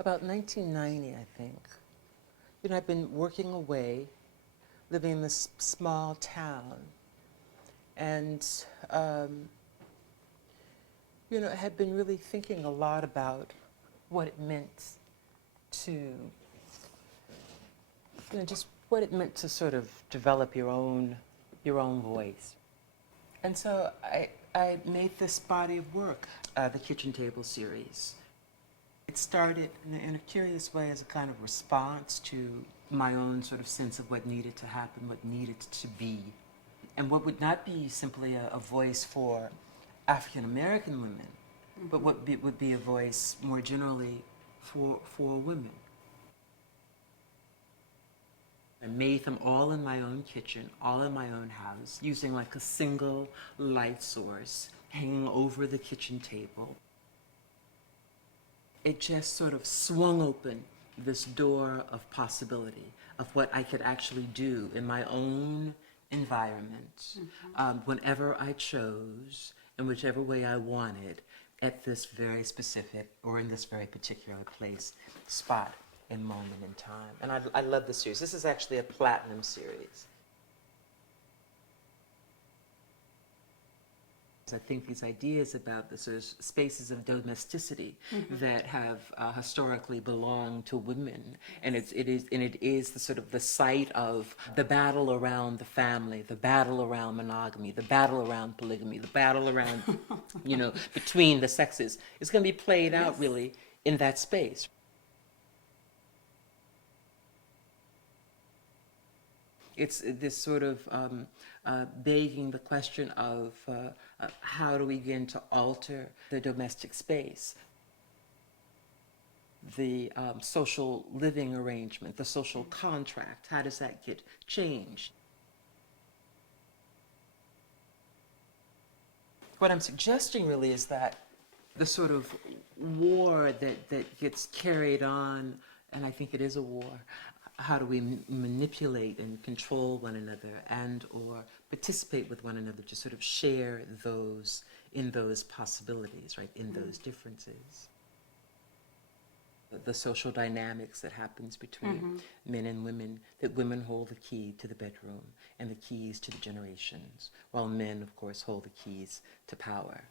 About 1990, I think. You know, I've been working away, living in this small town, and you know, I had been really thinking a lot about what it meant to, you know, just what it meant to sort of develop your own voice. And so I made this body of work, the Kitchen Table series. It started in a curious way as a kind of response to my own sort of sense of what needed to happen, what needed to be, and what would not be simply a voice for African American women, but what would be a voice more generally for women. I made them all in my own kitchen, all in my own house, using like a single light source hanging over the kitchen table. It just sort of swung open this door of possibility of what I could actually do in my own environment, whenever I chose, in whichever way I wanted, at this very specific or in this very particular place, spot, and moment in time. And I love this series. This is actually a platinum series. I think these ideas about the sort of spaces of domesticity that have historically belonged to women, and it is the sort of the site of the battle around the family, the battle around monogamy, the battle around polygamy, the battle around, you know, between the sexes. It's going to be played out really in that space. It's this sort of begging the question of how do we begin to alter the domestic space, the social living arrangement, the social contract, how does that get changed? What I'm suggesting really is that the sort of war that gets carried on, and I think it is a war, how do we manipulate and control one another and or participate with one another to sort of share those in those possibilities, right, in those differences. The social dynamics that happens between men and women, that women hold the key to the bedroom and the keys to the generations, while men, of course, hold the keys to power.